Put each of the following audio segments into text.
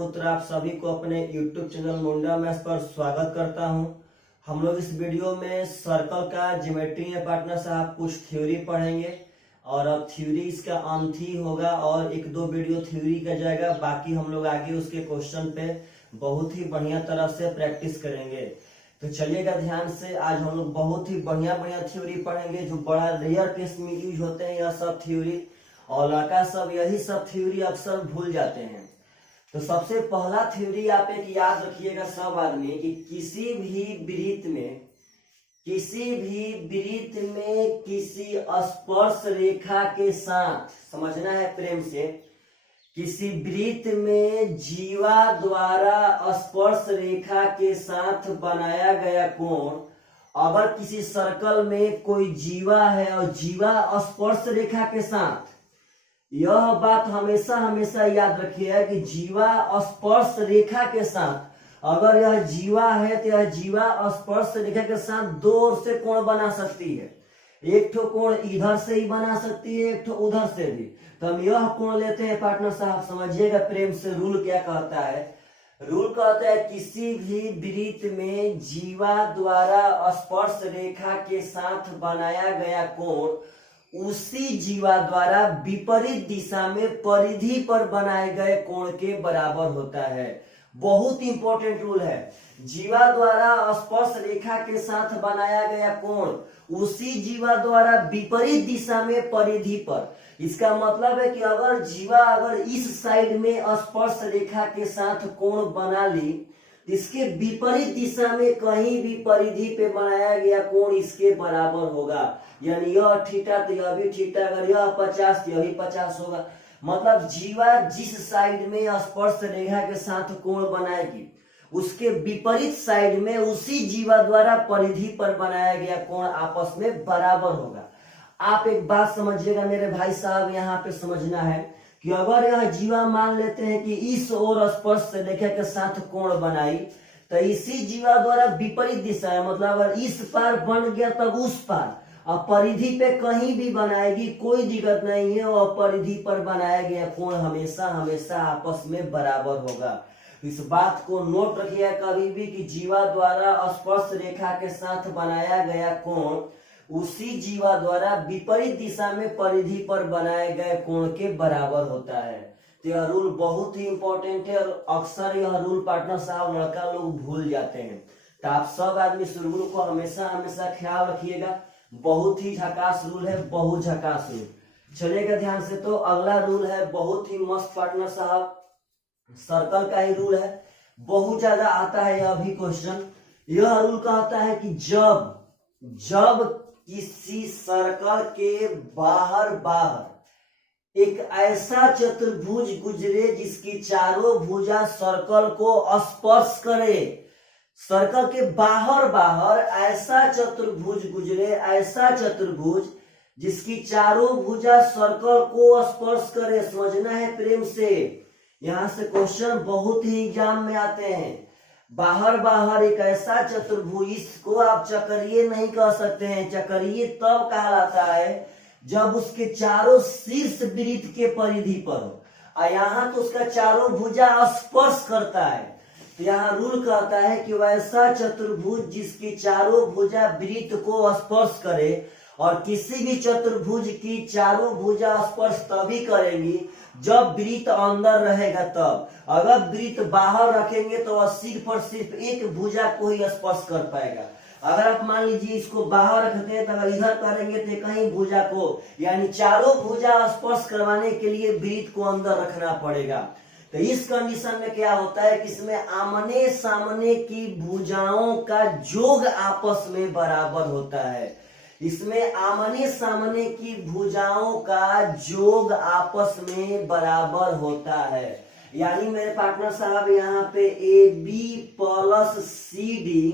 पुत्र आप सभी को अपने YouTube चैनल मुंडा मैथ्स पर स्वागत करता हूं। हम लोग इस वीडियो में सर्कल का ज्योमेट्री में पार्टनर साहब कुछ थ्योरी पढ़ेंगे और अब थ्योरी इसका अंत ही होगा और एक दो वीडियो थ्योरी का जाएगा। बाकी हम लोग आगे उसके क्वेश्चन पे बहुत ही बढ़िया तरह से प्रैक्टिस करेंगे। तो चलिएगा ध्यान से, आज हम लोग बहुत ही बढ़िया बढ़िया थ्योरी पढ़ेंगे जो बड़ा रेयर केस में यूज होते हैं यह सब थ्योरी, और लड़का सब यही सब थ्योरी अक्सर भूल जाते हैं। तो सबसे पहला थ्योरी आप एक याद रखिएगा सब आदमी कि किसी भी वृत्त में किसी स्पर्श रेखा के साथ, समझना है प्रेम से, किसी वृत्त में जीवा द्वारा स्पर्श रेखा के साथ बनाया गया कोण, अगर किसी सर्कल में कोई जीवा है और जीवा स्पर्श रेखा के साथ, यह बात हमेशा हमेशा याद रखिए कि जीवा स्पर्श रेखा के साथ, अगर यह जीवा है तो यह जीवा स्पर्श रेखा के साथ दो ओर से कोण बना सकती है। एक ठो कोण इधर से ही बना सकती है, एक ठो उधर से भी। तो हम यह कोण लेते हैं पार्टनर साहब, समझिएगा प्रेम से। रूल क्या कहता है? रूल कहता है किसी भी वृत्त में जीवा द्वारा स्पर्श रेखा के साथ बनाया गया कोण उसी जीवा द्वारा विपरीत दिशा में परिधि पर बनाए गए कोण के बराबर होता है। बहुत इंपॉर्टेंट रूल है। जीवा द्वारा स्पर्श रेखा के साथ बनाया गया कोण उसी जीवा द्वारा विपरीत दिशा में परिधि पर। इसका मतलब है कि अगर जीवा अगर इस साइड में स्पर्श रेखा के साथ कोण बना ली, इसके विपरीत दिशा में कहीं भी परिधि पे बनाया गया कोण इसके बराबर होगा। यानी यह थीटा तो यह भी थीटा, अगर यह 50 यह भी 50 होगा। मतलब जीवा जिस साइड में स्पर्श रेखा के साथ कोण बनाएगी उसके विपरीत साइड में उसी जीवा द्वारा परिधि पर बनाया गया कोण आपस में बराबर होगा। आप एक बात समझिएगा मेरे भाई साहब, यहाँ पे समझना है कि अगर यह जीवा मान लेते हैं कि इस ओर स्पर्श रेखा के साथ कोण बनाई, तो इसी जीवा द्वारा विपरीत दिशा है, मतलब अगर इस पार बन गया तब उस पार, और परिधि पे कहीं भी बनाएगी कोई दिक्कत नहीं है, और परिधि पर बनाया गया कोण हमेशा हमेशा आपस में बराबर होगा। इस बात को नोट रखिए कभी भी कि जीवा द्वारा स्पर्श रेखा के साथ बनाया गया कोण उसी जीवा द्वारा विपरीत दिशा में परिधि पर बनाए गए कोण के बराबर होता है। तो यह रूल बहुत ही इंपॉर्टेंट है और अक्सर यह रूल पार्टनर साहब लड़का लोग भूल जाते हैं। तो आप सब आदमी इस रूल को हमेशा हमेशा ख्याल रखिएगा। बहुत ही झकास रूल है, बहुत झकास रूल। चलेगा ध्यान से। तो अगला रूल है बहुत ही मस्त पार्टनर साहब, सर्कल का ही रूल है, बहुत ज्यादा आता है यह भी क्वेश्चन। यह रूल कहता है कि जब किसी सर्कल के बाहर एक ऐसा चतुर्भुज गुजरे जिसकी चारों भुजा सर्कल को स्पर्श करे, सर्कल के बाहर ऐसा चतुर्भुज गुजरे, ऐसा चतुर्भुज जिसकी चारों भुजा सर्कल को स्पर्श करे। समझना है प्रेम से, यहाँ से क्वेश्चन बहुत ही एग्जाम में आते हैं। बाहर एक ऐसा चतुर्भुज, इसको आप चक्रीय नहीं कह सकते हैं, चक्रीय तब कहलाता है जब उसके चारों शीर्ष वृत्त के परिधि पर हो, और यहाँ तो उसका चारों भुजा स्पर्श करता है। तो यहाँ रूल कहता है कि वैसा चतुर्भुज जिसकी चारों भुजा वृत्त को स्पर्श करे, और किसी भी चतुर्भुज की चारों भुजा स्पर्श तभी करेंगी जब वृत्त अंदर रहेगा तब। अगर वृत्त बाहर रखेंगे तो वह सिर्फ और सिर्फ एक भुजा को ही स्पर्श कर पाएगा। अगर आप मान लीजिए इसको बाहर रखते हैं तो अगर इधर करेंगे तो कहीं भुजा को, यानी चारों भुजा स्पर्श करवाने के लिए वृत्त को अंदर रखना पड़ेगा। तो इस कंडीशन में क्या होता है कि इसमें आमने सामने की भुजाओं का योग आपस में बराबर होता है। इसमें आमने सामने की भुजाओं का योग आपस में बराबर होता है। यानी मेरे पार्टनर साहब यहाँ पे AB प्लस CD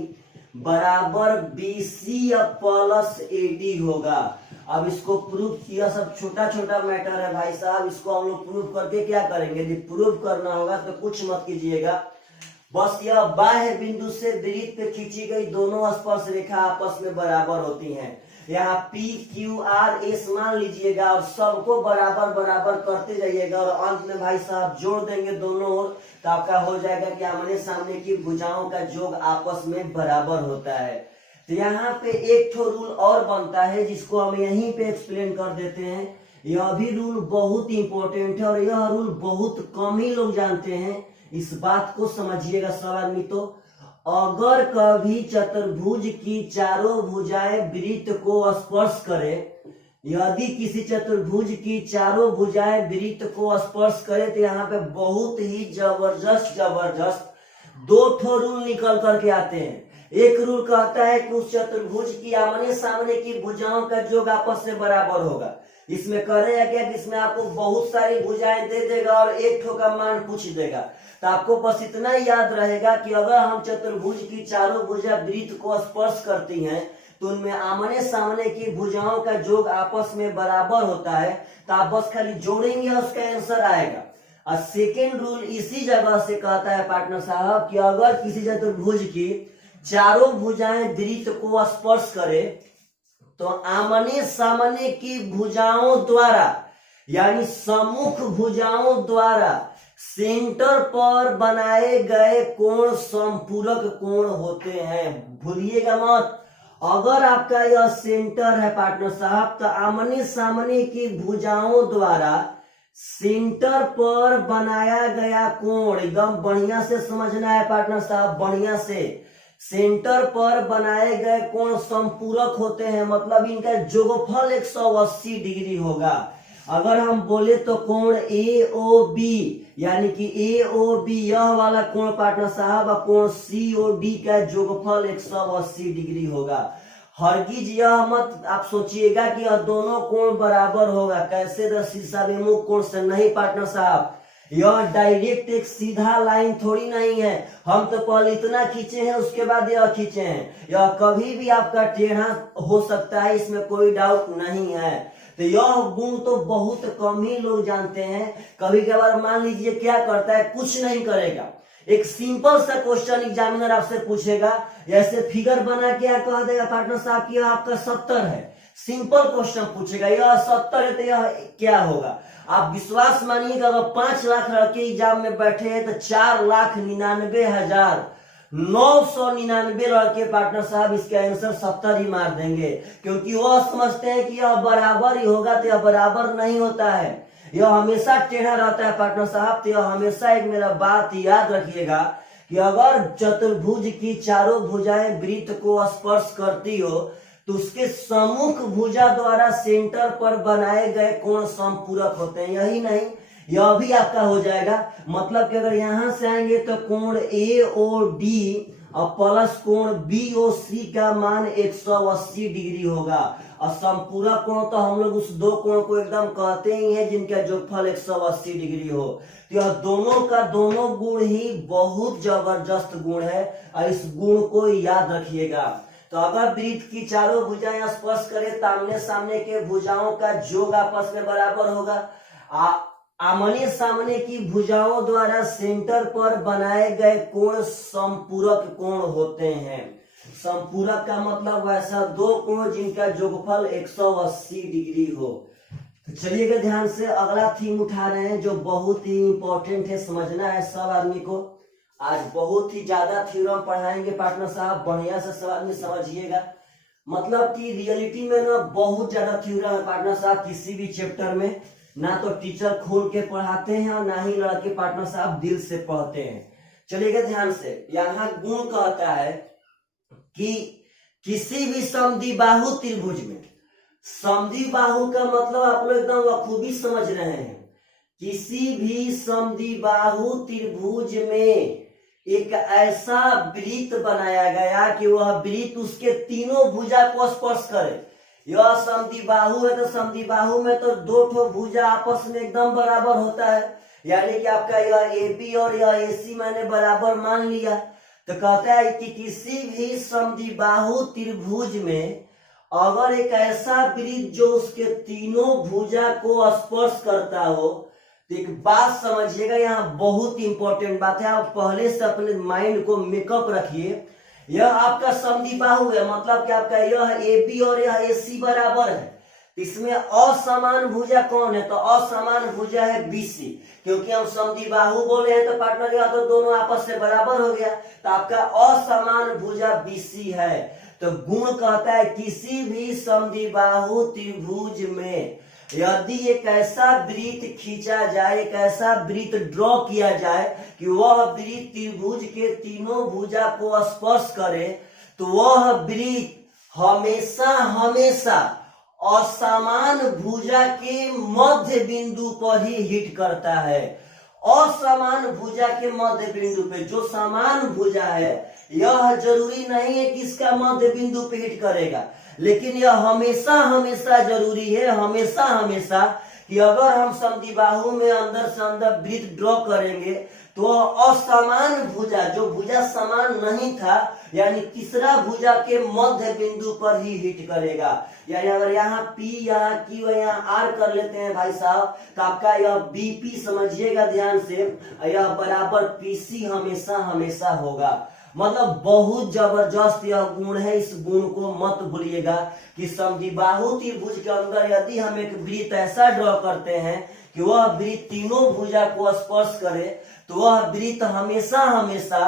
बराबर BC प्लस AD होगा। अब इसको प्रूफ किया, सब छोटा छोटा मैटर है भाई साहब, इसको हम लोग प्रूफ करके क्या करेंगे? यदि प्रूफ करना होगा तो कुछ मत कीजिएगा, बस यह बाह्य बिंदु से वृत्त पे खींची गई दोनों स्पर्श रेखा आपस में बराबर होती हैं। यहाँ पी क्यू आर एस मान लीजिएगा और सबको बराबर बराबर करते जाइएगा और अंत में भाई साहब जोड़ देंगे दोनों ओर, तो आपका हो जाएगा कि आमने सामने की भुजाओं का योग आपस में बराबर होता है। तो यहाँ पे एक ठो रूल और बनता है जिसको हम यहीं पे एक्सप्लेन कर देते हैं। यह भी रूल बहुत इंपॉर्टेंट है और यह रूल बहुत कम ही लोग जानते हैं, इस बात को समझिएगा सब आदमी। तो अगर कभी चतुर्भुज की चारों भुजाएं वृत्त को स्पर्श करे, यदि किसी चतुर्भुज की चारों भुजाएं वृत्त को स्पर्श करे तो यहाँ पे बहुत ही जबरदस्त दो ठो रूल निकल करके आते हैं। एक रूल कहता है कि उस चतुर्भुज की आमने सामने की भुजाओं का योग आपस में बराबर होगा। इसमें करेगा क्या कि इसमें आपको बहुत सारी भुजाएं दे देगा और एक ठो का मान पूछ देगा। तो आपको बस इतना ही याद रहेगा कि अगर हम चतुर्भुज की चारों भुजा वृत्त को स्पर्श करती हैं तो उनमें आमने सामने की भुजाओं का योग आपस में बराबर होता है। तो आप बस खाली जोड़ेंगे और उसका आंसर आएगा। और सेकेंड रूल इसी जगह से कहता है पार्टनर साहब कि अगर किसी चतुर्भुज की चारों भुजाएं वृत्त को स्पर्श करे तो आमने सामने की भुजाओं द्वारा यानी सम्मुख भुजाओं द्वारा सेंटर पर बनाए गए कोण संपूरक कोण होते हैं। भूलिएगा मत, अगर आपका यह सेंटर है पार्टनर साहब तो आमने सामने की भुजाओं द्वारा सेंटर पर बनाया गया कोण, एकदम बढ़िया से समझना है पार्टनर साहब, बढ़िया से। सेंटर पर बनाए गए कोण संपूरक होते हैं, मतलब इनका योगफल 180 डिग्री होगा। अगर हम बोले तो कोण ए ओ बी यानी कि ए ओ बी यह वाला कोण पार्टनर साहब और कोण सी ओ डी का योगफल 180 डिग्री होगा। हरगिज यह मत आप सोचिएगा कि यह दोनों कोण बराबर होगा, कैसे शीर्षाभिमुख कोण से, नहीं पार्टनर साहब। यह डायरेक्ट एक सीधा लाइन थोड़ी नहीं है, हम तो पहले इतना खींचे हैं उसके बाद यह खींचे हैं। यह कभी भी आपका टेढ़ा हो सकता है, इसमें कोई डाउट नहीं है। तो यह गुण तो बहुत कम ही लोग जानते हैं। कभी कभार मान लीजिए क्या करता है, कुछ नहीं करेगा, एक सिंपल सा क्वेश्चन एग्जामिनर आपसे पूछेगा, जैसे फिगर बना के क्या कह देगा पार्टनर साहब कि यह आपका 70 है। सिंपल क्वेश्चन पूछेगा, यह 70 है तो यह क्या होगा। आप विश्वास मानिएगा अगर 5 लाख लड़के एग्जाम में बैठे हैं तो 4,99,999 लड़के पार्टनर साहब इसके आंसर 70 ही मार देंगे, क्योंकि वो समझते हैं कि यह बराबर ही होगा। तो यह बराबर नहीं होता है, यह हमेशा टेढ़ा रहता है पार्टनर साहब। तो यह हमेशा एक मेरा बात याद रखिएगा कि अगर चतुर्भुज की चारों भुजाएं वृत्त को स्पर्श करती हो तो उसके सम्मुख भुजा द्वारा सेंटर पर बनाए गए कोण संपूरक होते हैं। यही नहीं, यह भी आपका हो जाएगा, मतलब कि अगर यहां से आएंगे तो कोण ए ओ डी और प्लस कोण बी ओ सी का मान 180 डिग्री होगा। और संपूरक कोण तो हम लोग उस दो कोण को एकदम कहते ही हैं जिनका योगफल 180 डिग्री हो। तो यह दोनों का दोनों गुण ही बहुत जबरदस्त गुण है और इस गुण को याद रखिएगा। तो अगर वृत्त की चारों भुजाएं स्पर्श करें तो आमने सामने के भुजाओं का योग आपस में बराबर होगा। आमने सामने की भुजाओं द्वारा सेंटर पर बनाए गए कोण संपूरक कोण होते हैं। संपूरक का मतलब वैसा दो कोण जिनका योगफल 180 डिग्री हो। तो चलिएगा ध्यान से अगला थीम उठा रहे हैं जो बहुत ही इंपॉर्टेंट है, समझना है सब आदमी को। आज बहुत ही ज्यादा थ्योरम पढ़ाएंगे पार्टनर साहब, बढ़िया से सब आदमी समझिएगा। मतलब कि रियलिटी में ना बहुत ज्यादा थ्योरम है पार्टनर साहब, किसी भी चैप्टर में ना तो टीचर खोल के पढ़ाते हैं और ना ही लड़के पार्टनर साहब दिल से पढ़ते हैं। चलिएगा ध्यान से, यहाँ गुण कहता है कि किसी भी समद्विबाहु त्रिभुज में, समद्विबाहु का मतलब आप लोग एकदम बखूबी समझ रहे हैं, किसी भी समद्विबाहु त्रिभुज में एक ऐसा वृत्त बनाया गया कि वह वृत्त उसके तीनों भुजा को स्पर्श करे। यह समद्विबाहु है तो समद्विबाहु में तो दो ठो भुजा आपस में एकदम बराबर होता है, यानी कि आपका यह AB और यह AC मैंने बराबर मान लिया। तो कहता है कि किसी भी समद्विबाहु त्रिभुज में अगर एक ऐसा वृत्त जो उसके तीनों भुजा को स्पर्श करता हो, तो एक बात समझिएगा, यहाँ बहुत इंपॉर्टेंट बात है, आप पहले से अपने माइंड को मेकअप रखिए। यह आपका समद्विबाहु है, मतलब कि आपका यह AB और यह AC बराबर है। इसमें असमान भुजा कौन है? तो असमान भुजा है BC, क्योंकि हम समद्विबाहु बोले हैं तो पार्टनर यह तो दोनों आपस में बराबर हो गया, तो आपका असमान भुजा BC है। तो गुण कहता है किसी भी समद्विबाहु त्रिभुज में यदि एक ऐसा वृत्त खींचा जाए, एक ऐसा वृत्त ड्रॉ किया जाए कि वह वृत्त त्रिभुज के तीनों भुजा को स्पर्श करे, तो वह वृत्त हमेशा हमेशा असमान भुजा के मध्य बिंदु पर ही हिट करता है। असमान भुजा के मध्य बिंदु पे, जो समान भुजा है यह जरूरी नहीं है कि इसका मध्य बिंदु पे हिट करेगा, लेकिन यह हमेशा हमेशा जरूरी है, हमेशा हमेशा, कि अगर हम समद्विबाहु में अंदर से अंदर वृत्त ड्रॉ करेंगे तो असमान भुजा, जो भुजा समान नहीं था, यानी तीसरा भुजा के मध्य बिंदु पर ही हिट करेगा। यानी अगर यहाँ P, यहाँ Q, यहाँ R कर लेते हैं भाई साहब, तो आपका यह BP समझिएगा ध्यान से, यह बराबर PC हमेशा हमेशा होगा। मतलब बहुत जबरदस्त यह गुण है, इस गुण को मत भूलिएगा कि समद्विबाहु त्रिभुज के अंदर यदि हम एक वृत्त ऐसा ड्रॉ करते हैं कि वह वृत्त तीनों भुजा को स्पर्श करे, तो वह वृत्त हमेशा हमेशा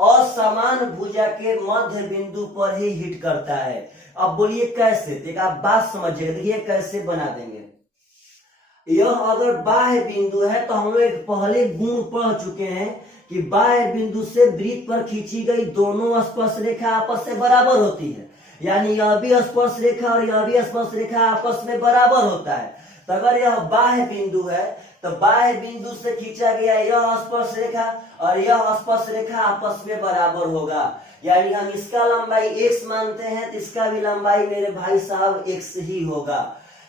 असमान भुजा के मध्य बिंदु पर ही हिट करता है। अब बोलिए कैसे? देखिए आप बात समझिएगा, देखिए कैसे बना देंगे। यह अगर बाह्य बिंदु है तो हम लोग पहले गुण पढ़ चुके हैं कि बाह्य बिंदु से वृत्त पर खींची गई दोनों स्पर्श रेखा आपस में बराबर होती है, यानी यह भी स्पर्श रेखा और यह भी स्पर्श रेखा आपस में बराबर होता है। तो अगर यह बाह्य बिंदु है तो बाह्य बिंदु से खींचा गया यह स्पर्श रेखा और यह स्पर्श रेखा आपस में बराबर होगा, यानी हम इसका लंबाई x मानते हैं तो इसका भी लंबाई मेरे भाई साहब x ही होगा।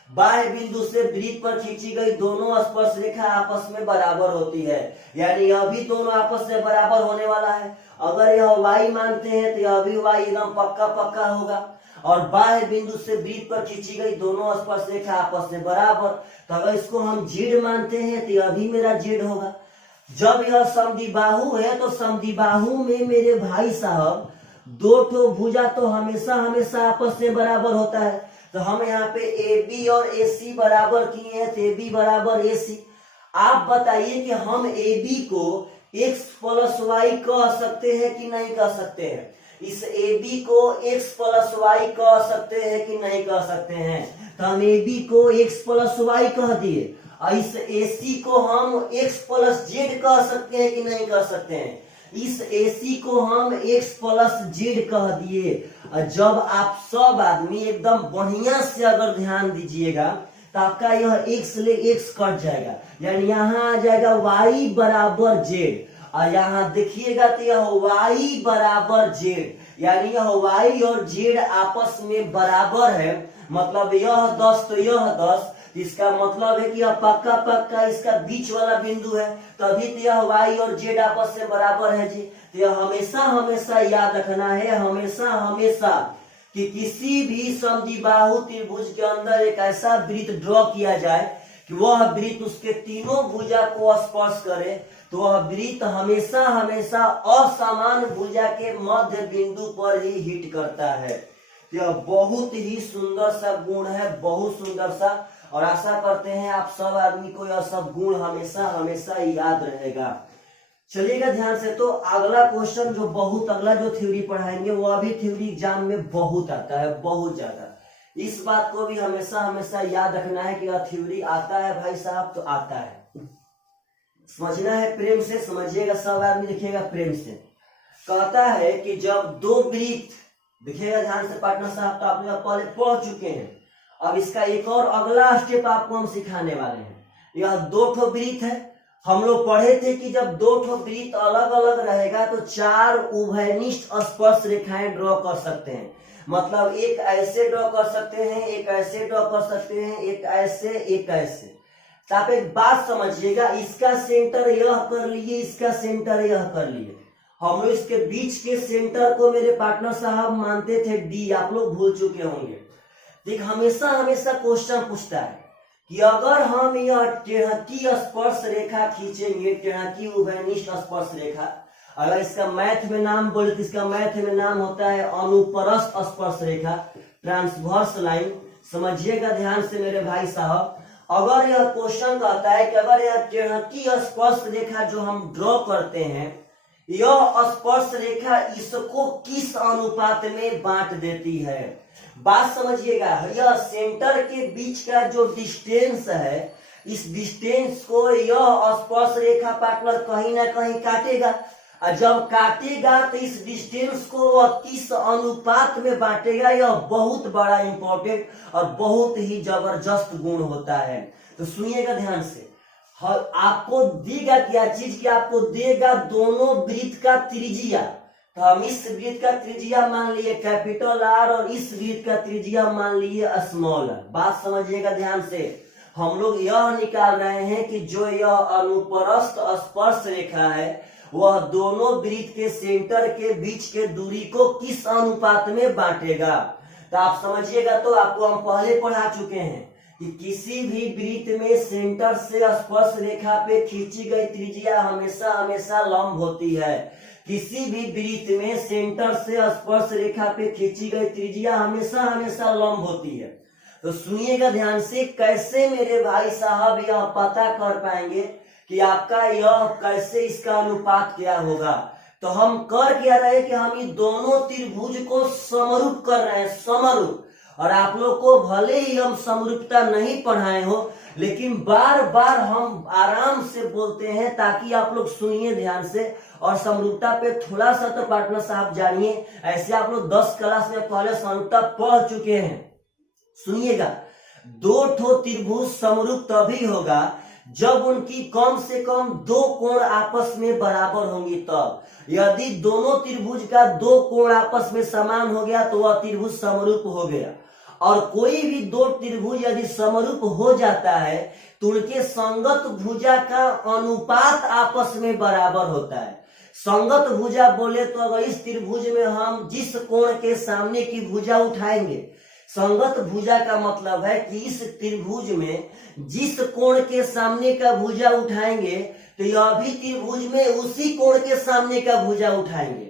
बाह्य बिंदु से वृत्त पर खींची गई दोनों स्पर्श रेखा आपस में बराबर होती है, यानी यह भी दोनों आपस में बराबर होने वाला है। अगर यह y मानते हैं तो यह भी y एकदम पक्का पक्का होगा। और बाह्य बिंदु से वृत्त पर खींची गई दोनों स्पर्श रेखा आपस में बराबर, तो अगर इसको हम z मानते हैं तो यह भी मेरा z होगा। जब यह समद्विबाहु है तो समद्विबाहु में मेरे भाई साहब दो ठो भुजा तो हमेशा हमेशा आपस में बराबर होता है, तो हम यहाँ पे AB और AC बराबर किए हैं, तो AB बराबर AC। आप बताइए कि हम AB को x प्लस y कह सकते हैं कि नहीं कह सकते हैं? इस AB को x प्लस y कह सकते हैं कि नहीं कह सकते हैं? तो हम AB को x प्लस y कह दिए, और इस AC को हम x प्लस z कह सकते हैं कि नहीं कह सकते हैं? इस AC को हम x प्लस z कह दिए। और जब आप सब आदमी एकदम बढ़िया से अगर ध्यान दीजिएगा तो आपका यह x ले x कट जाएगा, यानी यहाँ आ जाएगा y बराबर z, और यहाँ देखिएगा तो यह y बराबर z, यानी यह y और z आपस में बराबर है। मतलब यह 10 तो यह 10, इसका मतलब है कि यह पक्का पक्का इसका बीच वाला बिंदु है, तभी तो यह y और z आपस में बराबर है जी। तो यह हमेशा हमेशा याद रखना है, हमेशा हमेशा, कि किसी भी समद्विबाहु त्रिभुज के अंदर एक ऐसा वृत्त ड्रॉ किया जाए कि वह वृत्त उसके तीनों भुजा को स्पर्श करे, तो वह वृत्त हमेशा हमेशा असमान भुजा के मध्य बिंदु पर ही हिट करता है। यह बहुत ही सुंदर सा गुण है, बहुत सुंदर सा, और आशा करते हैं आप सब आदमी को यह सब गुण हमेशा हमेशा याद रहेगा। चलिएगा ध्यान से। तो अगला क्वेश्चन जो बहुत अगला जो थ्योरी पढ़ाएंगे वो अभी थ्योरी एग्जाम में बहुत आता है, बहुत ज्यादा। इस बात को भी हमेशा हमेशा याद रखना है कि यह थ्योरी आता है भाई साहब तो आता है, समझना है प्रेम से, समझिएगा सब आदमी, देखिएगा प्रेम से। कहता है कि जब दो वृत्त, देखिएगा ध्यान से पार्टनर साहब, तो आप लोग पहले पढ़ चुके हैं, अब इसका एक और अगला स्टेप आपको हम सिखाने वाले हैं। यह दो ठो वृत्त है, हम लोग पढ़े थे कि जब दो ठो वृत्त अलग अलग रहेगा तो चार उभयनिष्ठ स्पर्श रेखाएं ड्रॉ कर सकते हैं। मतलब एक ऐसे ड्रॉ कर सकते हैं, एक ऐसे ड्रॉ कर सकते हैं, एक ऐसे, एक ऐसे। तो आप एक बात समझिएगा, इसका सेंटर यह कर लिए, इसका सेंटर यह कर लिए। हम लोग इसके बीच के सेंटर को मेरे पार्टनर साहब मानते थे D, आप लोग भूल चुके होंगे। देख हमेशा हमेशा क्वेश्चन पूछता है कि अगर हम यह टेढ़की स्पर्श रेखा खींचेंगे, टेढ़की उभयनिष्ठ स्पर्श रेखा, अगर इसका मैथ में नाम बोले तो इसका मैथ में नाम होता है अनुप्रस्थ स्पर्श रेखा, ट्रांसवर्स लाइन। समझिएगा ध्यान से मेरे भाई साहब, अगर यह क्वेश्चन कहता है कि अगर यह टेढ़की स्पर्श रेखा जो हम ड्रॉ करते हैं, यह स्पर्श रेखा इसको किस अनुपात में बांट देती है। बात समझिएगा, यह सेंटर के बीच का जो डिस्टेंस है, इस डिस्टेंस को यह स्पर्श रेखा पार्टनर कहीं ना कहीं काटेगा, और जब काटेगा तो इस डिस्टेंस को वह किस अनुपात में बांटेगा। यह बहुत बड़ा इंपॉर्टेंट और बहुत ही जबरदस्त गुण होता है। तो सुनिएगा ध्यान से, आपको देगा क्या चीज कि आपको देगा दोनों वृत्त का त्रिज्या। तो हम इस वृत्त का त्रिज्या मान लिए कैपिटल आर और इस वृत्त का त्रिज्या मान लिए स्मॉल आर। बात समझिएगा ध्यान से, हम लोग यह निकाल रहे हैं कि जो यह अनुप्रस्थ स्पर्श रेखा है वह दोनों वृत्त के सेंटर के बीच के दूरी को किस अनुपात में बांटेगा। तो आप समझिएगा, तो आपको हम पहले पढ़ा चुके हैं कि किसी भी वृत्त में सेंटर से स्पर्श रेखा पे खींची गई त्रिज्या हमेशा हमेशा लंब होती है। किसी भी वृत्त में सेंटर से स्पर्श रेखा पे खींची गई त्रिज्या हमेशा हमेशा लंब होती है। तो सुनिएगा ध्यान से, कैसे मेरे भाई साहब यह पता कर पाएंगे कि आपका यह कैसे इसका अनुपात क्या होगा। तो हम कर क्या रहे कि हम ये दोनों त्रिभुज को समरूप कर रहे हैं, समरूप। और आप लोग को भले ही हम समरूपता नहीं पढ़ाए हो, लेकिन बार बार हम आराम से बोलते हैं ताकि आप लोग सुनिए ध्यान से, और समरूपता पे थोड़ा सा तो पार्टनर साहब जानिए। ऐसे आप लोग 10 क्लास में पहले समरूपता पढ़ चुके हैं। सुनिएगा, दो ठो त्रिभुज समरूप तभी होगा जब उनकी कम से कम दो कोण आपस में बराबर होंगी। तब यदि दोनों त्रिभुज का दो कोण आपस में समान हो गया तो वह त्रिभुज समरूप हो गया। और कोई भी दो त्रिभुज यदि समरूप हो जाता है तो उनके संगत भुजा का अनुपात आपस में बराबर होता है। संगत भुजा बोले तो अगर इस त्रिभुज में हम जिस कोण के सामने की भुजा उठाएंगे, संगत भुजा का मतलब है कि इस त्रिभुज में जिस कोण के सामने का भुजा उठाएंगे तो यह भी त्रिभुज में उसी कोण के सामने का भुजा उठाएंगे।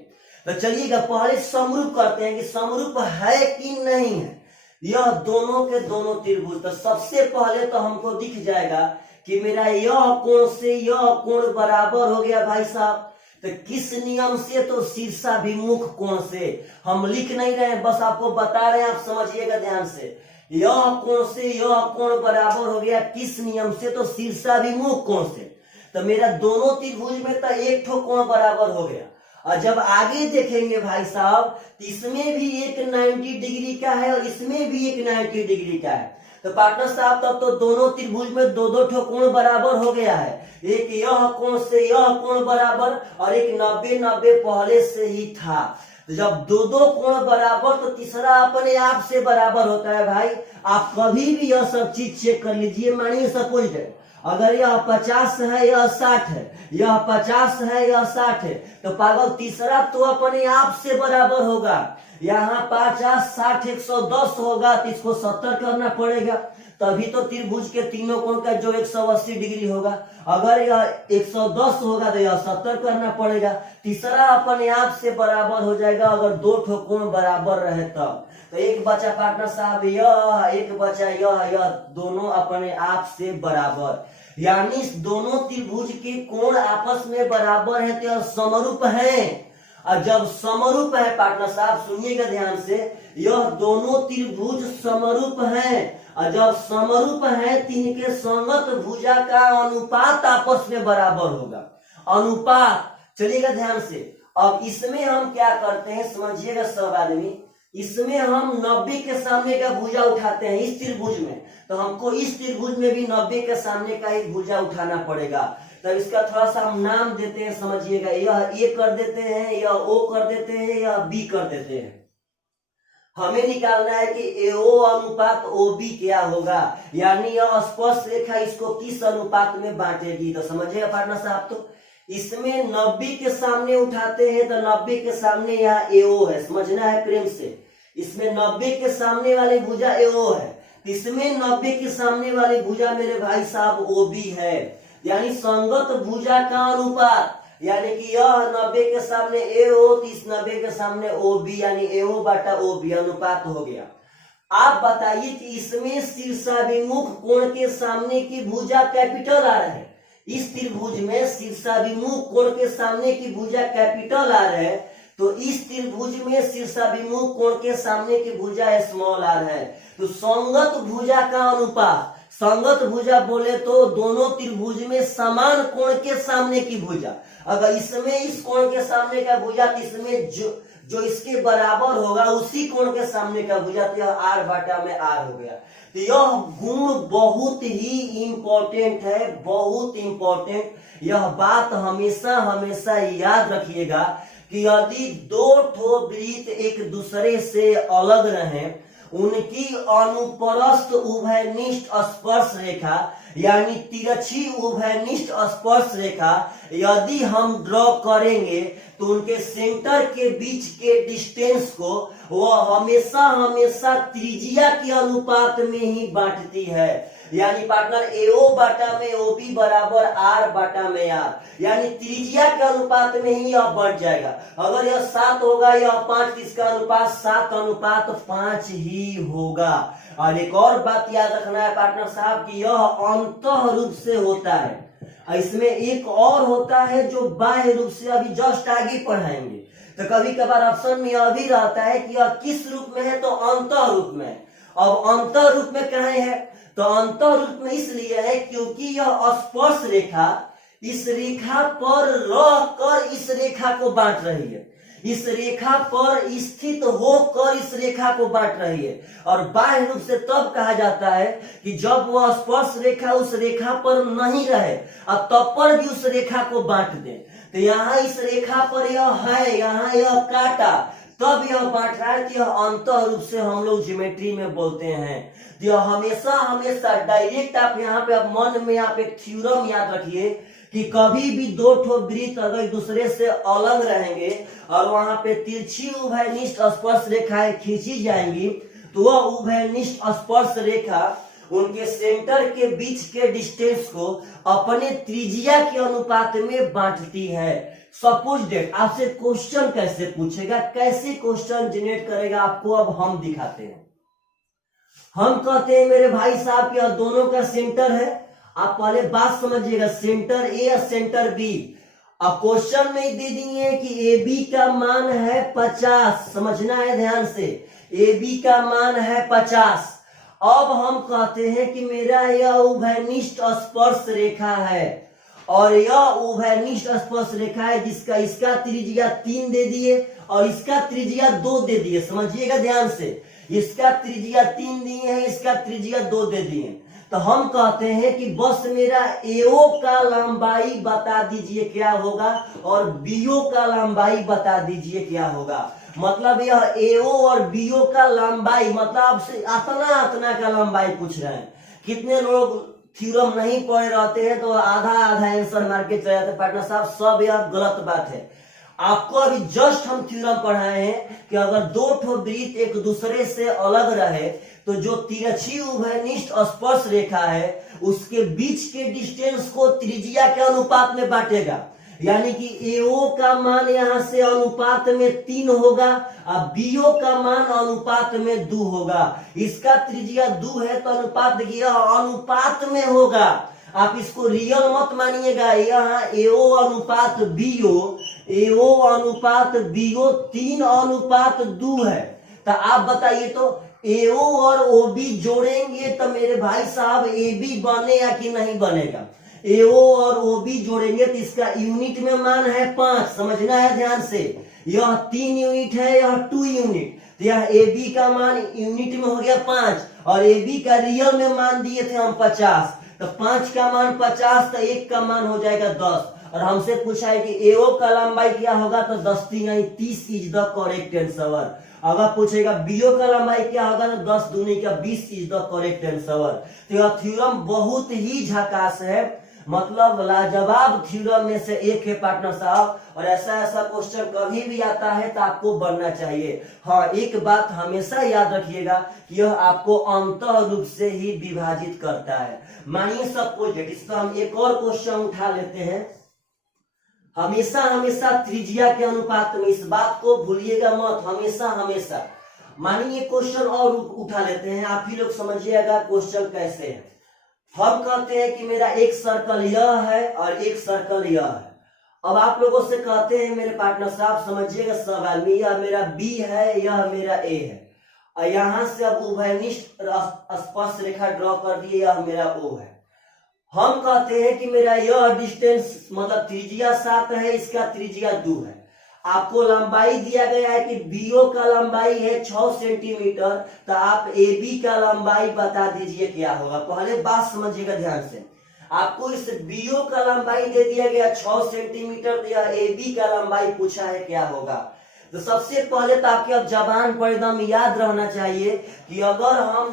तो चलिएगा पहले समरूप करते हैं कि समरूप है कि नहीं है यह दोनों के दोनों त्रिभुज। तो सबसे पहले तो हमको दिख जाएगा कि मेरा यह कोण से यह कोण बराबर हो गया भाई साहब। तो किस नियम से? तो शीर्षाभिमुख कोण से। हम लिख नहीं रहे हैं, बस आपको बता रहे हैं, आप समझिएगा ध्यान से। यह कोण से यह कोण बराबर हो गया किस नियम से? तो शीर्षाभिमुख कोण से। तो मेरा दोनों त्रिभुज में तो एक ठो कोण बराबर हो गया। और जब आगे देखेंगे भाई साहब, इसमें भी एक 90 डिग्री का है और इसमें भी एक 90 डिग्री का है। तो पार्टनर साहब तब तो दोनों त्रिभुज में दो दो ठो कोण बराबर हो गया है। एक यह कोण से यह कोण बराबर और एक 90-90 पहले से ही था। तो जब दो दो कोण बराबर तो तीसरा अपने आप से बराबर होता है भाई। आप कभी भी यह सब चीज चेक कर लीजिए। मानिए सपोज अगर यह 50 है यह 60 है, यह 50 है यह 60 है, तो पागल तीसरा तो अपने आप से बराबर होगा। यहाँ 50, 60, 110 होगा तो इसको 70 करना पड़ेगा, तभी तो त्रिभुज के तीनों कोण का जो 180 डिग्री होगा। अगर यह 110 होगा तो यह 70 करना पड़ेगा। तीसरा अपने आप से बराबर हो जाएगा अगर दो ठो कोण बराबर रहे तब। तो एक बचा पार्टनर साहब यह, एक बचा यह दोनों अपने आप से बराबर। यानी इस दोनों त्रिभुज के कोण आपस में बराबर है तो यह समरूप है। और जब समरूप है पार्टनर साहब सुनिएगा ध्यान से, यह दोनों त्रिभुज समरूप हैं। और जब समरूप है तो इनके संगत भुजा का अनुपात आपस में बराबर होगा। अनुपात, चलिएगा ध्यान से। अब इसमें हम क्या करते हैं समझिएगा सब आदमी, इसमें हम 90 के सामने का भुजा उठाते हैं इस त्रिभुज में, तो हमको इस त्रिभुज में भी 90 के सामने का ही भुजा उठाना पड़ेगा। तो इसका थोड़ा सा हम नाम देते हैं समझिएगा। यह ए कर देते हैं, यह ओ कर देते हैं, यह बी कर देते हैं। हमें निकालना है कि एओ अनुपात ओ बी क्या होगा, यानी यह स्पर्श रेखा इसको किस अनुपात में बांटेगी। तो समझिएगा पार्टनर साहब, तो इसमें 90 के सामने उठाते हैं तो 90 के सामने यहाँ एओ है, समझना है प्रेम से। इसमें 90 के सामने वाली भुजा एओ है, इसमें 90 के सामने वाली भुजा मेरे भाई साहब ओ बी है। यानी संगत भुजा का अनुपात, यानी कि यह 90 के सामने AO तो इस 90 के सामने OB यानी AO बटा OB अनुपात हो गया। आप बताइए कि इसमें शीर्षाभिमुख कोण के सामने की भुजा कैपिटल आ रहा है, इस त्रिभुज में शीर्षाभिमुख कोण के सामने की भुजा कैपिटल आ रहा है, तो इस त्रिभुज में शीर्षाभिमुख कोण के सामने की भुजा स्मॉल आर है। तो संगत भुजा का अनुपात, संगत भुजा बोले तो दोनों त्रिभुज में समान कोण के सामने की भुजा, अगर इसमें इस कोण के सामने का भुजा तो इसमें जो इसके बराबर होगा उसी कोण के सामने का भुजा, तो यह R बटा में R हो गया। तो यह गुण बहुत ही इंपॉर्टेंट है, बहुत इंपॉर्टेंट। यह बात हमेशा हमेशा याद रखिएगा कि यदि दो ठो वृत्त एक दूसरे से अलग रहें, उनकी अनुप्रस्थ उभयनिष्ठ स्पर्श रेखा यानी तिरछी उभयनिष्ठ स्पर्श रेखा यदि हम ड्रॉ करेंगे तो उनके सेंटर के बीच के डिस्टेंस को वह हमेशा हमेशा त्रिज्या के अनुपात में ही बांटती है। यानी पार्टनर AO बटा में OB बराबर R बटा में R, यानी त्रिज्या के अनुपात में ही यह बढ़ जाएगा। अगर यह 7 होगा यह 5, इसका अनुपात 7:5 ही होगा। और एक और बात याद रखना है पार्टनर साहब कि यह अंतः रूप से होता है, इसमें एक और होता है जो बाह्य रूप से, अभी जस्ट आगे पढ़ाएंगे। तो कभी कभार ऑप्शन में यह भी रहता है कि यह किस रूप में है, तो अंतः रूप में। अब अंतः रूप में कहे है तो अंतः रूप में इसलिए है क्योंकि यह स्पर्श रेखा इस रेखा पर रह कर इस रेखा को बांट रही है, इस रेखा पर स्थित होकर इस रेखा को बांट रही है। और बाह्य रूप से तब कहा जाता है कि जब वह स्पर्श रेखा उस रेखा पर नहीं रहे और तब पर भी उस रेखा को बांट दे। तो यहाँ इस रेखा पर यह है, यहाँ यह काटा, तब यह बांट रहा है कि यह अंतः रूप से हम लोग ज्योमेट्री में बोलते हैं। तो यह हमेशा हमेशा डायरेक्ट आप यहाँ पे आप मन में आप एक थ्योरम याद रखिए कि कभी भी दो ठो वृत्त अगर एक दूसरे से अलग रहेंगे और वहां पे तिरछी उभयनिष्ठ स्पर्श रेखाएं खींची जाएंगी, तो वह उभयनिष्ठ स्पर्श रेखा उनके सेंटर के बीच के डिस्टेंस को अपने त्रिज्या के अनुपात में बांटती है। सपोज डेट आपसे क्वेश्चन कैसे पूछेगा, कैसे क्वेश्चन जनरेट करेगा, आपको अब हम दिखाते हैं। हम कहते हैं मेरे भाई साहब यह दोनों का सेंटर है, आप पहले बात समझिएगा, सेंटर A और सेंटर B। अब क्वेश्चन में दे दिए कि AB का मान है 50, समझना है ध्यान से, AB का मान है 50। अब हम कहते हैं कि मेरा यह उभयनिष्ठ स्पर्श रेखा है और यह उभयनिष्ठ स्पर्श रेखा है जिसका इसका त्रिज्या 3 दे दिए और इसका त्रिज्या 2 दे दिए। समझिएगा ध्यान से, इसका त्रिज्या 3 दिए हैं, इसका त्रिज्या 2 दे दिए। तो हम कहते हैं कि बस मेरा AO का लंबाई बता दीजिए क्या होगा और BO का लंबाई बता दीजिए क्या होगा। मतलब यह AO और BO का लंबाई, मतलब आपसे इतना इतना का लंबाई पूछ रहे हैं। कितने लोग थ्योरम नहीं पढ़े रहते हैं तो आधा आधा आंसर मार के चले जाते हैं। पार्टनर साहब सब यह गलत बात है। आपको अभी जस्ट हम थ्योरम पढ़ाए हैं कि अगर दो ठो वृत्त एक दूसरे से अलग रहे तो जो तिरछी उभयनिष्ठ स्पर्श रेखा है उसके बीच के डिस्टेंस को त्रिज्या के अनुपात में बांटेगा। यानी कि AO का मान यहां से अनुपात में 3 होगा और BO का मान अनुपात में 2 होगा। इसका त्रिज्या 2 है तो अनुपात यह अनुपात में होगा। आप इसको रियल मत मानिएगा, यहाँ AO अनुपात BO, AO अनुपात BO 3:2 है। तो आप बताइए तो AO और OB जोड़ेंगे तो मेरे भाई साहब AB बनेगा कि नहीं बनेगा। AO और OB जोड़ेंगे तो इसका यूनिट में मान है 5, समझना है ध्यान से। यह 3 यूनिट है, यह 2 यूनिट, तो यह AB का मान यूनिट में हो गया 5 और AB का रियल में मान दिए थे हम 50। तो 5 का मान 50 तो 1 का मान हो जाएगा 10। और हमसे पूछा है कि AO का लंबाई क्या होगा तो 10 3 30 इज द करेक्ट आंसर। अगर पूछेगा BO का लंबाई क्या होगा तो 10 दूनी का 20 इज द करेक्ट आंसर। तो यह थ्योरम बहुत ही झकास है, मतलब लाजवाब थ्योरम में से एक है पार्टनर साहब। और ऐसा ऐसा क्वेश्चन कभी भी आता है तो आपको बनना चाहिए। हाँ, एक बात हमेशा याद रखिएगा कि यह आपको अंतः रूप से ही विभाजित करता है। मानिए सपोज इसका हम एक और क्वेश्चन उठा लेते हैं। हमेशा हमेशा त्रिज्या के अनुपात में, इस बात को भूलिएगा मत, हमेशा हमेशा। मानिए क्वेश्चन और उठा लेते हैं, आप ही लोग समझिएगा क्वेश्चन कैसे है। हम कहते हैं कि मेरा एक सर्कल यह है और एक सर्कल यह है। अब आप लोगों से कहते हैं मेरे पार्टनर साहब समझिएगा सब आदमी, यह मेरा बी है, यह मेरा ए है, और यहां से अब उभयनिष्ठ स्पर्श रेखा ड्रॉ कर दिए, यह मेरा ओ है। हम कहते हैं कि मेरा यह डिस्टेंस मतलब त्रिज्या 7 है, इसका त्रिज्या 2 है। आपको लंबाई दिया गया है कि बीओ का लंबाई है 6 सेंटीमीटर, तो आप ए बी का लंबाई बता दीजिए क्या होगा। पहले बात समझिएगा ध्यान से, आपको इस बीओ का लंबाई दे दिया गया 6 सेंटीमीटर, तो यह ए बी का लंबाई पूछा है क्या होगा। तो सबसे पहले तो आपके अब जबान पर एकदम याद रहना चाहिए कि अगर हम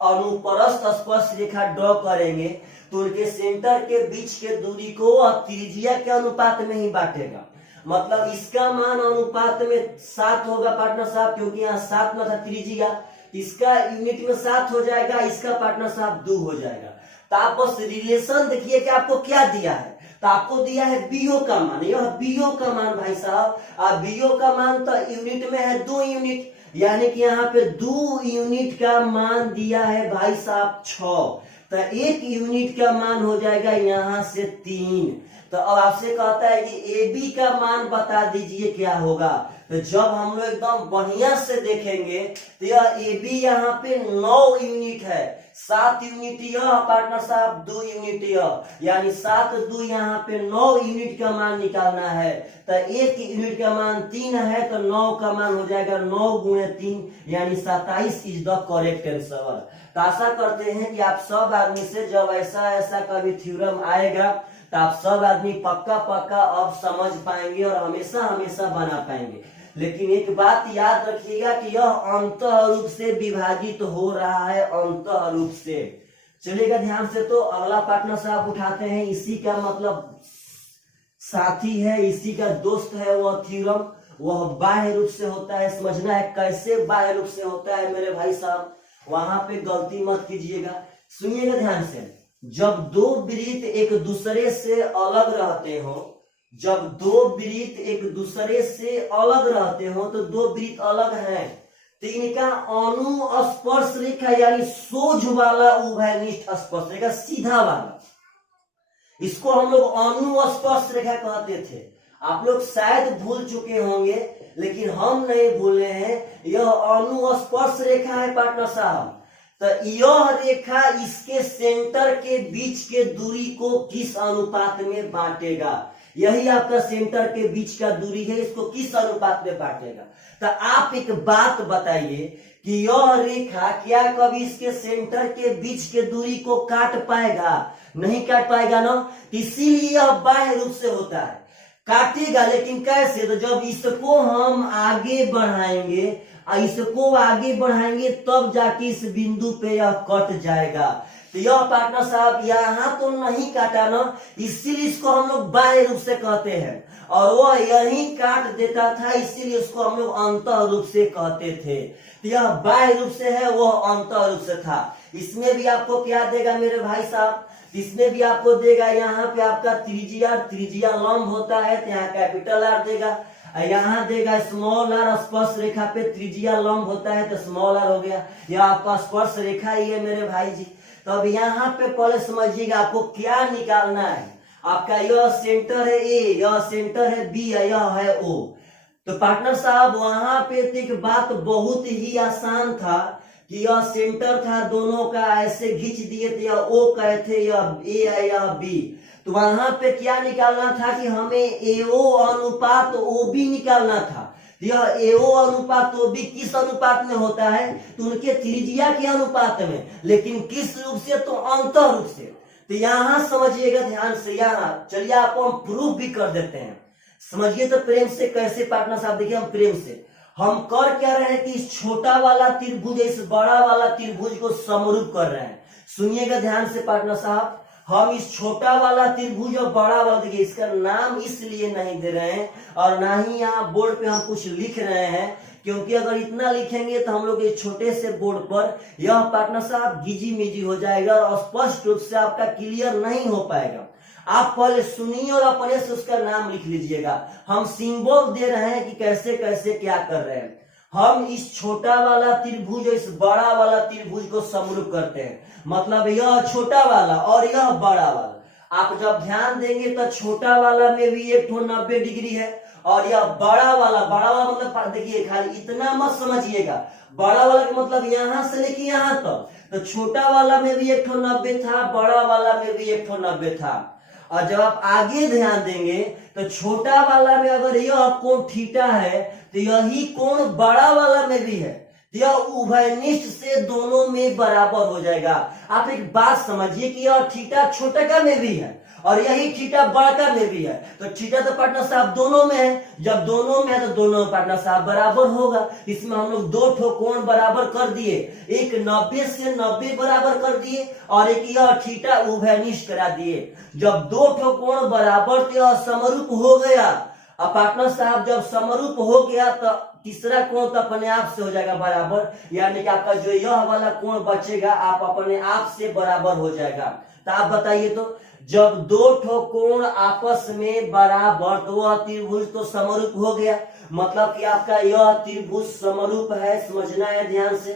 अनुप्रस्थ स्पर्श रेखा ड्रॉ करेंगे तो उनके सेंटर के बीच के दूरी को त्रिज्या के अनुपात में ही बांटेगा। मतलब इसका मान अनुपात में 7 होगा पार्टनर साहब, क्योंकि यहाँ 7 में था त्रिज्या, इसका यूनिट में 7 हो जाएगा, इसका पार्टनर साहब 2 हो जाएगा। तो आप बस रिलेशन देखिए कि आपको क्या दिया है। तो आपको दिया है बीओ का मान, यह बीओ का मान भाई साहब, और बीओ का मान तो यूनिट में है 2 यूनिट, यानी कि यहाँ पे 2 यूनिट का मान दिया है भाई साहब 6, तो 1 यूनिट का मान हो जाएगा यहाँ से 3। तो अब आपसे कहता है कि ए बी का मान बता दीजिए क्या होगा। तो जब हम लोग एकदम बढ़िया से देखेंगे तो यह ए बी यहाँ पे 9 यूनिट है, 7 यूनिट यह पार्टनर साहब, 2 यूनिट यह, यानी 7 2 यहाँ पे 9 यूनिट का मान निकालना है। तो 1 यूनिट का मान 3 है, तो 9 का मान हो जाएगा 9 गुणे 3, यानी 27 इज द करेक्ट आंसर। तो आशा करते हैं कि आप सब आदमी से जब ऐसा कभी थ्योरम आएगा तो आप सब आदमी पक्का अब समझ पाएंगे और हमेशा हमेशा बना पाएंगे। लेकिन एक बात याद रखिएगा कि यह अंतः रूप से विभाजित हो रहा है, अंतः रूप से। चलिएगा ध्यान से, तो अगला पार्टनर साहब उठाते हैं, इसी का मतलब साथी है, इसी का दोस्त है वह थ्योरम, वह बाह्य रूप से होता है। समझना है कैसे बाह्य रूप से होता है मेरे भाई साहब, वहां पे गलती मत कीजिएगा। सुनिएगा ध्यान से, जब दो वृत्त एक दूसरे से अलग रहते हो, जब दो वृत्त एक दूसरे से अलग रहते हो, तो दो वृत्त अलग हैं, तो इनका अनुस्पर्श रेखा यानी सोझ वाला उभयनिष्ठ स्पर्श रेखा, सीधा वाला, इसको हम लोग अनुस्पर्श रेखा कहते थे। आप लोग शायद भूल चुके होंगे, लेकिन हम नहीं भूले हैं, यह अनुस्पर्श रेखा है पार्टनर साहब। तो यह रेखा इसके सेंटर के बीच के दूरी को किस अनुपात में बांटेगा, यही आपका सेंटर के बीच का दूरी है, इसको किस अनुपात में बांटेगा। तो आप एक बात बताइए कि यह रेखा क्या कभी इसके सेंटर के बीच के दूरी को काट पाएगा? नहीं काट पाएगा ना, इसीलिए यह बाह्य रूप से होता है। काटेगा लेकिन कैसे? तो जब इसको हम आगे बढ़ाएंगे, इसको आगे बढ़ाएंगे तब जाके इस बिंदु पे यह कट जाएगा। तो यह पार्टनर साहब यहाँ तो नहीं काटा ना, इसीलिए इसको हम लोग बाह्य रूप से कहते हैं, और वह यही काट देता था, इसीलिए इसको हम लोग अंतः रूप से कहते थे। तो यह बाह्य रूप से है, वह अंतः रूप से था। इसमें भी आपको क्या देगा मेरे भाई साहब, इसमें भी आपको देगा यहाँ पे आपका त्रिज्या लंब होता है, तो यहाँ कैपिटल आर देगा, यहाँ देगा स्मॉल आर, स्पर्श रेखा पे त्रिज्या लंब होता है तो स्मॉल आर हो गया। यह आपका स्पर्श रेखा ही है मेरे भाई जी। तो अब यहाँ पे पहले समझिएगा आपको क्या निकालना है। आपका यह सेंटर है ए, यह सेंटर है बी, यह है ओ। तो पार्टनर साहब वहां पे एक बात बहुत ही आसान था कि यह सेंटर था, दोनों का ऐसे खींच दिए थे, यह ओ कहे थे, यह ए है, यह बी। तो वहां पे क्या निकालना था कि हमें एओ अनुपात ओ बी निकालना था। यह एओ अनुपात ओ बी किस अनुपात में होता है? तो उनके त्रिज्या के अनुपात में, लेकिन किस रूप से? तो अंतः रूप से। तो यहां समझिएगा ध्यान से, यहाँ चलिए आपको हम प्रूफ भी कर देते हैं, समझिए तो प्रेम से कैसे पार्टनर साहब। देखिए हम प्रेम से हम कर क्या रहे हैं कि इस छोटा वाला त्रिभुज इस बड़ा वाला त्रिभुज को समरूप कर रहे हैं। सुनिएगा ध्यान से पार्टनर साहब, हम इस छोटा वाला त्रिभुज और बड़ा वाला, देखिए इसका नाम इसलिए नहीं दे रहे हैं और ना ही यहाँ बोर्ड पे हम कुछ लिख रहे हैं, क्योंकि अगर इतना लिखेंगे तो हम लोग इस छोटे से बोर्ड पर यह पार्टनर साहब गिजी मिजी हो जाएगा और स्पष्ट रूप से आपका क्लियर नहीं हो पाएगा। आप पहले सुनिए और अपने से उसका नाम लिख लीजिएगा। हम सिंबल दे रहे हैं कि कैसे कैसे क्या कर रहे हैं। हम इस छोटा वाला त्रिभुज इस बड़ा वाला त्रिभुज को समरूप करते हैं, मतलब यह छोटा वाला और यह बड़ा वाला। आप जब ध्यान देंगे तो छोटा वाला में भी एक 90 डिग्री है, और यह बड़ा वाला मतलब देखिए खाली इतना मत समझिएगा, बड़ा वाला का मतलब यहां से लेके यहां तक, तो छोटा वाला में भी 190 था, बड़ा वाला में भी 190 था। और जब आप आगे ध्यान देंगे तो छोटा वाला में अगर यह कोण थीटा है तो यही कोण बड़ा वाला में भी है, यह उभयनिष्ठ से दोनों में बराबर हो जाएगा। आप एक बात समझिए कि यह थीटा छोटा में भी है और यही थीटा बड़ा में भी है, तो थीटा तो पार्टनर साहब दोनों में है, जब दोनों में है तो दोनों पार्टनर साहब बराबर होगा। इसमें हम लोग दो ठो कोण बराबर कर दिए, एक 90 से 90 बराबर कर दिए और एक यह थीटा उभयनिष्ठ करा दिए। जब दो ठो कोण बराबर थे समरूप हो गया, अब पार्टनर साहब जब समरूप हो गया तो तीसरा कोण तो अपने आप से हो जाएगा बराबर, यानी कि आपका जो यह वाला कोण बचेगा आप अपने आप से बराबर हो जाएगा। तो आप बताइए, तो जब दो ठो कोण आपस में बराबर तो वह त्रिभुज तो समरूप हो गया, मतलब कि आपका यह त्रिभुज समरूप है। समझना है ध्यान से,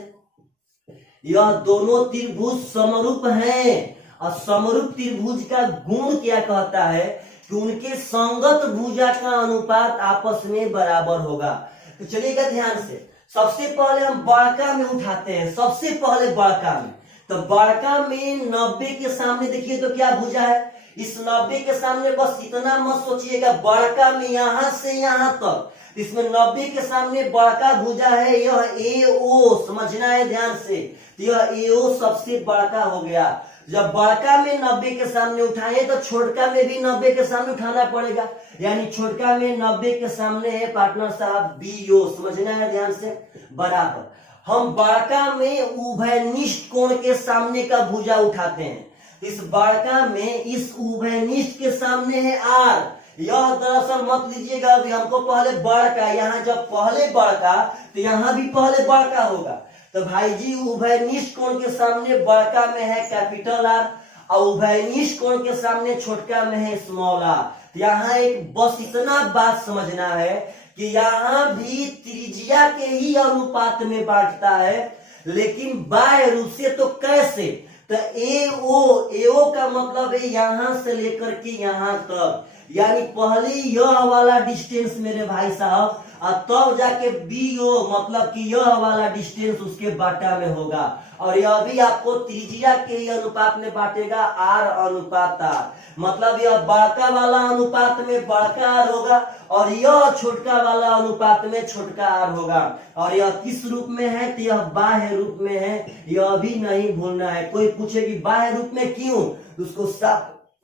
यह दोनों त्रिभुज समरूप हैं और समरूप त्रिभुज का गुण क्या कहता है कि उनके संगत भुजा का अनुपात आपस में बराबर होगा। तो चलिएगा ध्यान से, सबसे पहले हम बड़का में उठाते हैं, सबसे पहले बड़का में, तो बड़का में 90 के सामने देखिए तो क्या भुजा है, इस 90 के सामने बस इतना मत सोचिएगा, बड़का में यहां से यहां तक, इसमें 90 के सामने बड़का भुजा है यह AO, समझना है ध्यान से, तो यह AO सबसे बड़का हो गया। जब बड़का में 90 के सामने उठाए तो छोटका में भी 90 के सामने उठाना पड़ेगा, यानी छोटका में 90 के सामने है पार्टनर साहब BO, समझना है ध्यान से, बराबर। हम बड़का में उभयनिष्ठ कोण के सामने का भुजा उठाते हैं, इस बड़का में इस उभयनिष्ठ के सामने है R। यह दरअसल मत लीजिएगा अभी, हमको पहले बड़का, यहाँ जब पहले बड़का तो यहाँ भी पहले बड़का होगा, तो भाई जी उभयनिष्ठ कोण के सामने बड़का में है कैपिटल R और उभयनिष्ठ कोण के सामने छोटका में है स्मॉल r। यहाँ एक बस इतना बात समझना है कि यहाँ भी त्रिज्या के ही अनुपात में बांटता है, लेकिन बाह्य रूप से तो कैसे, तो AO का मतलब है यहां से लेकर के यहां तक, यानी पहले यह वाला डिस्टेंस मेरे भाई साहब और तब जाके BO, मतलब कि यह वाला डिस्टेंस उसके बाटा में होगा, और यह भी आपको त्रिज्या के ही अनुपात में बांटेगा, R अनुपात R, मतलब यह बड़का वाला अनुपात में बड़का R होगा और यह छोटका वाला अनुपात में छोटका R होगा। और यह किस रूप में है, तो यह बाह्य रूप में है, यह भी नहीं भूलना है। कोई पूछे कि बाह्य रूप में क्यों,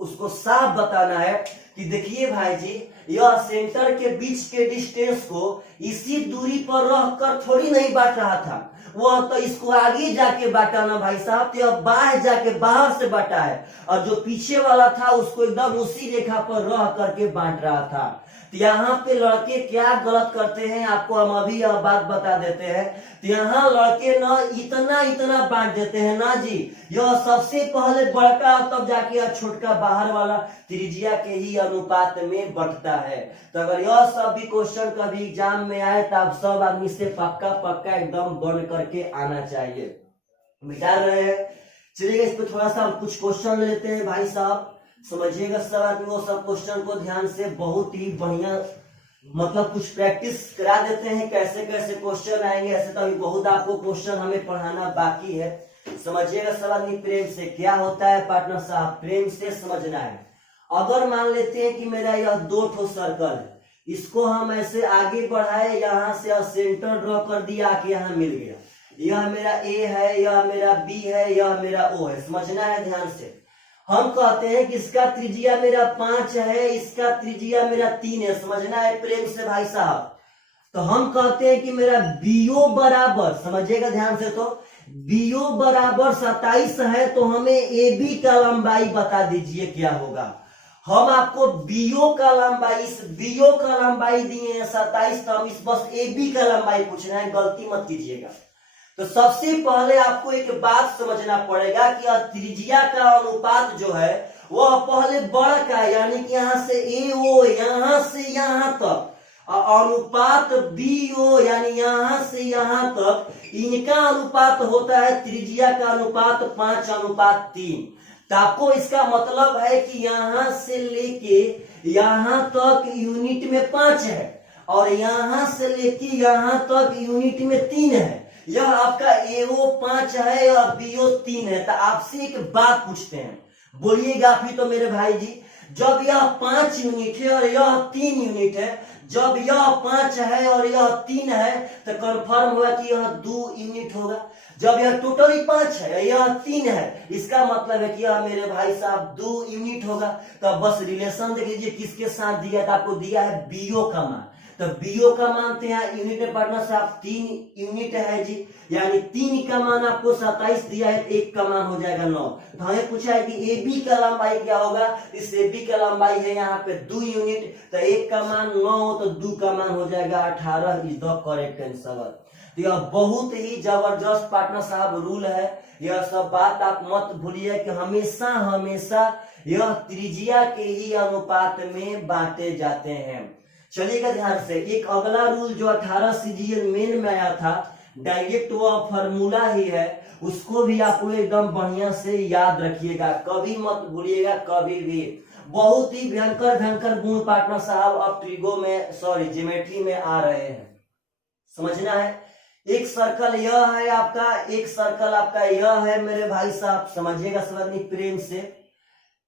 उसको साफ बताना है कि देखिए भाई जी, यह सेंटर के बीच के डिस्टेंस को इसी दूरी पर रहकर थोड़ी नहीं बांट रहा था, वह तो इसको आगे जाके बांटा ना भाई साहब, तो यह बाहर जाके बाहर से बांटा है, और जो पीछे वाला था उसको एकदम उसी रेखा पर रह करके बांट रहा था। तो यहाँ पे लड़के क्या गलत करते हैं आपको हम अभी यह बात बता देते हैं। तो यहाँ लड़के ना इतना बांट देते हैं ना जी, यह सबसे पहले बड़का तब जाके छोटका बाहर वाला त्रिज्या के ही अनुपात में बढ़ता है। तो अगर यह सब भी क्वेश्चन कभी एग्जाम में आए तो आप सब आदमी से पक्का एकदम बन करके आना चाहिए। मिटा रहे हैं, चलिए इस पे थोड़ा सा कुछ क्वेश्चन लेते हैं भाई साहब, समझिएगा सब आदमी वो सब क्वेश्चन को ध्यान से, बहुत ही बढ़िया, मतलब कुछ प्रैक्टिस करा देते हैं कैसे कैसे क्वेश्चन आएंगे। ऐसे तो अभी बहुत आपको क्वेश्चन हमें पढ़ाना बाकी है, समझिएगा सब आदमी प्रेम से। क्या होता है पार्टनर साहब, प्रेम से समझना है। अगर मान लेते हैं कि मेरा यह दो ठो सर्कल है, इसको हम ऐसे आगे बढ़ाए, यहाँ से सेंटर ड्रॉ कर दिया कि यहाँ मिल गया, यह मेरा A है, यह मेरा B है, यह मेरा O है, समझना है ध्यान से। हम कहते हैं कि इसका त्रिज्या मेरा 5 है, इसका त्रिज्या मेरा 3 है, समझना है प्रेम से भाई साहब। तो हम कहते हैं कि मेरा BO बराबर, समझिएगा ध्यान से, तो BO बराबर 27 है, तो हमें AB का लंबाई बता दीजिए क्या होगा। हम आपको BO का लंबाई, इस BO का लंबाई दिए हैं 27, तो हम इस बस AB का लंबाई पूछना है, गलती मत कीजिएगा। तो सबसे पहले आपको एक बात समझना पड़ेगा कि त्रिज्या का अनुपात जो है वह पहले बड़ा का, यानी कि यहाँ से AO, यहां से यहां तक, अनुपात BO, यानी यहां से यहां तक, इनका अनुपात होता है त्रिज्या का अनुपात 5:3। तो आपको इसका मतलब है कि यहां से लेके यहां तक यूनिट में 5 है और यहां से लेके यहां तक यूनिट में 3 है। यह आपका AO 5 है और BO 3 है। तो आपसे एक बात पूछते हैं, बोलिएगा फिर तो मेरे भाई जी, जब यह 5 यूनिट है और यह 3 यूनिट है, जब यह 5 है और यह 3 है, तो कंफर्म हुआ कि यह 2 यूनिट होगा। जब यह टोटली 5 है, यह 3 है, इसका मतलब है कि यह मेरे भाई साहब 2 यूनिट होगा। तो बस रिलेशन देख लीजिए किसके साथ दिया था, आपको दिया है BO का मान। तो BO का मान तो यहाँ यूनिट में पढ़ना साहब 3 यूनिट है जी, यानी 3 का मान आपको 27 दिया है, 1 का मान हो जाएगा 9। तो हमें पूछा है कि AB का लंबाई क्या होगा, इस AB का लंबाई है यहाँ पे 2 यूनिट, तो 1 का मान 9 तो 2 का मान हो जाएगा 18 इज द करेक्ट आंसर। तो यह बहुत ही जबरदस्त पार्टनर साहब रूल है। यह सब बात आप मत भूलिए कि हमेशा हमेशा यह त्रिज्या के ही अनुपात में बांटे जाते हैं। चलिएगा ध्यान से, एक अगला रूल जो 18 CGL मेन में आया था, डायरेक्ट वो फॉर्मूला ही है, उसको भी आपको एकदम बढ़िया से याद रखिएगा, कभी मत भूलिएगा कभी भी। बहुत ही भयंकर भयंकर गुण पार्टनर साहब अब ट्रिगो में ज्योमेट्री में आ रहे हैं, समझना है। एक सर्कल यह है आपका, एक सर्कल आपका यह है मेरे भाई साहब, समझिएगा समझनी प्रेम से,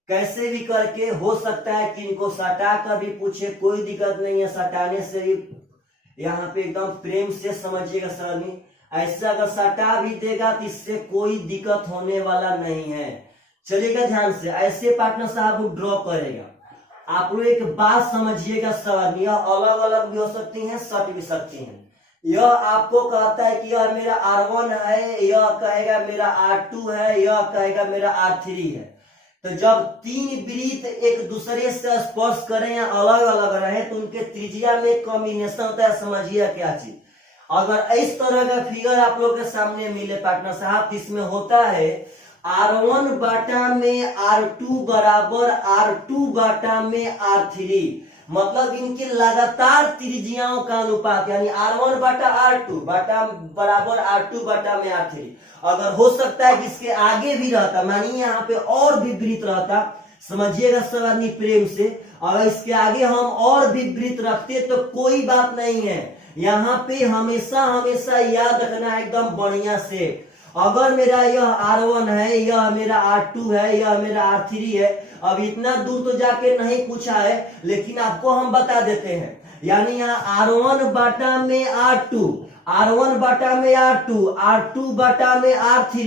कैसे भी करके हो सकता है कि इनको सटा कर भी पूछे, कोई दिक्कत नहीं है, सटाने से भी यहाँ पे एकदम प्रेम से समझिएगा समझनी। ऐसा अगर सटा भी देगा तो इससे कोई दिक्कत होने वाला नहीं है। चलिएगा ध्यान से, ऐसे पार्टनर साहब ड्रॉ करेगा, आप लोग एक बात समझिएगा समझनी, अलग अलग भी हो सकती है, सट भी सकती है। यह आपको कहता है कि यह मेरा R1 है, यह कहेगा मेरा R2 है, यह कहेगा मेरा R3 है। तो जब 3 वृत्त एक दूसरे से स्पर्श करें या अलग अलग रहे तो उनके त्रिज्या में कॉम्बिनेशन होता है, समझिए क्या चीज। अगर इस तरह का फिगर आप लोग के सामने मिले पार्टनर साहब, इसमें होता है R1 बाटा में R2 बराबर R2 बाटा में R3, मतलब इनके लगातार त्रिज्याओं का अनुपात, यानी R1 बाटा R2 बाटा बराबर R2 बाटा में R3। अगर हो सकता है कि इसके आगे भी रहता, मानिए यहाँ पे और भी वृत्त रहता, समझिएगा सवानी प्रेम से, अगर इसके आगे हम और भी वृत्त रखते तो कोई बात नहीं है। यहाँ पे हमेशा हमेशा याद रखना है एकदम बढ़िया से, अगर मेरा यह R1 है, यह मेरा R2 है, यह मेरा R3 है, अब इतना दूर तो जाके नहीं पूछा है लेकिन आपको हम बता देते हैं, यानी यहाँ R1 बाटा में R2, R1 बाटा में R2, R2 बाटा में R3,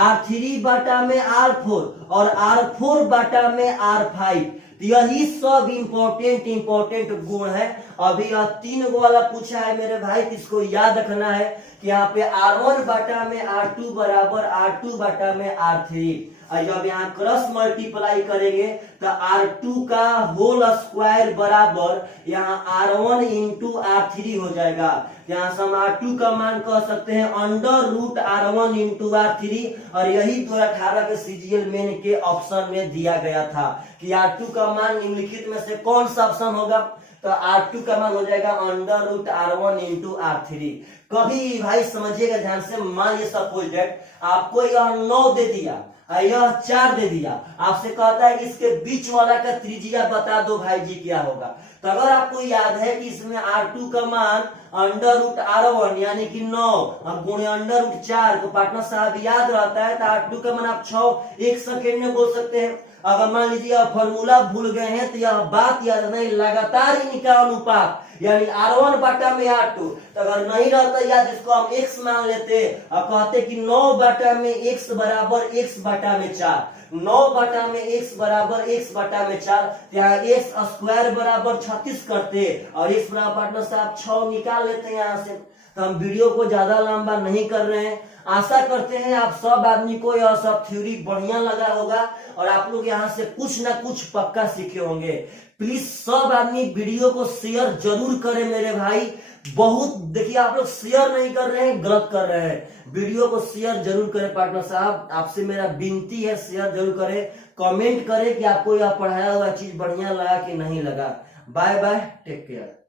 R3 बाटा में R4 और R4 बाटा में R5। यही सब इंपॉर्टेंट गुण है। अभी यह 3 गो वाला पूछा है मेरे भाई, इसको याद रखना है कि यहाँ पे R1 बाटा में R2 बराबर R2 बाटा में R3, और जब यहाँ क्रॉस मल्टीप्लाई करेंगे तो R2 का होल स्क्वायर बराबर यहाँ R1 इंटू R3 हो जाएगा। यहाँ से हम R2 का मान कह सकते हैं under root R1 into R3, और यही 2018 के CGL मेन के ऑप्शन में दिया गया था कि R2 का मान निम्नलिखित में से कौन सा ऑप्शन होगा, तो R2 का मान हो जाएगा under root R1 into R3। कभी भाई समझिएगा ध्यान से, मान ये सपोज दैट आपको यह 9 दे दिया, यह 4 दे दिया, आपसे कहता है कि इसके बीच वाला का त्रिज्या बता दो भाई जी क्या होगा। तो अगर आपको याद है कि इसमें R2 का मान अंडर रूट R1 यानी कि 9 हम गुणे अंडर रूट 4 को पार्टनर साहब याद रहता है, तो R2 का मान आप 6 1 सेकेंड में बोल सकते हैं। अगर मान लीजिए आप फॉर्मूला भूल गए हैं तो यह बात याद नहीं, लगातार इनका अनुपात यानी R1 बाटा में R2, तो अगर नहीं रहता याद इसको हम x मान लेते और कहते कि 9 बाटा में x बराबर x बाटा में 4, 9 बाटा में x बराबर x बाटा में 4, यहाँ x स्क्वायर बराबर 36 करते और x बराबर पार्टनर साहब 6 निकाल लेते हैं यहाँ से। तो हम वीडियो को ज्यादा लंबा नहीं कर रहे हैं, आशा करते हैं आप सब आदमी को यह सब थ्योरी बढ़िया लगा होगा और आप लोग यहाँ से कुछ ना कुछ पक्का सीखे होंगे। प्लीज सब आदमी वीडियो को शेयर जरूर करें मेरे भाई। बहुत देखिए आप लोग शेयर नहीं कर रहे हैं, गलत कर रहे हैं। वीडियो को शेयर जरूर करें पार्टनर साहब, आपसे मेरा विनती है शेयर जरूर करें। कमेंट करें कि आपको यह पढ़ाया हुआ चीज बढ़िया लगा कि नहीं लगा। Bye bye, take care.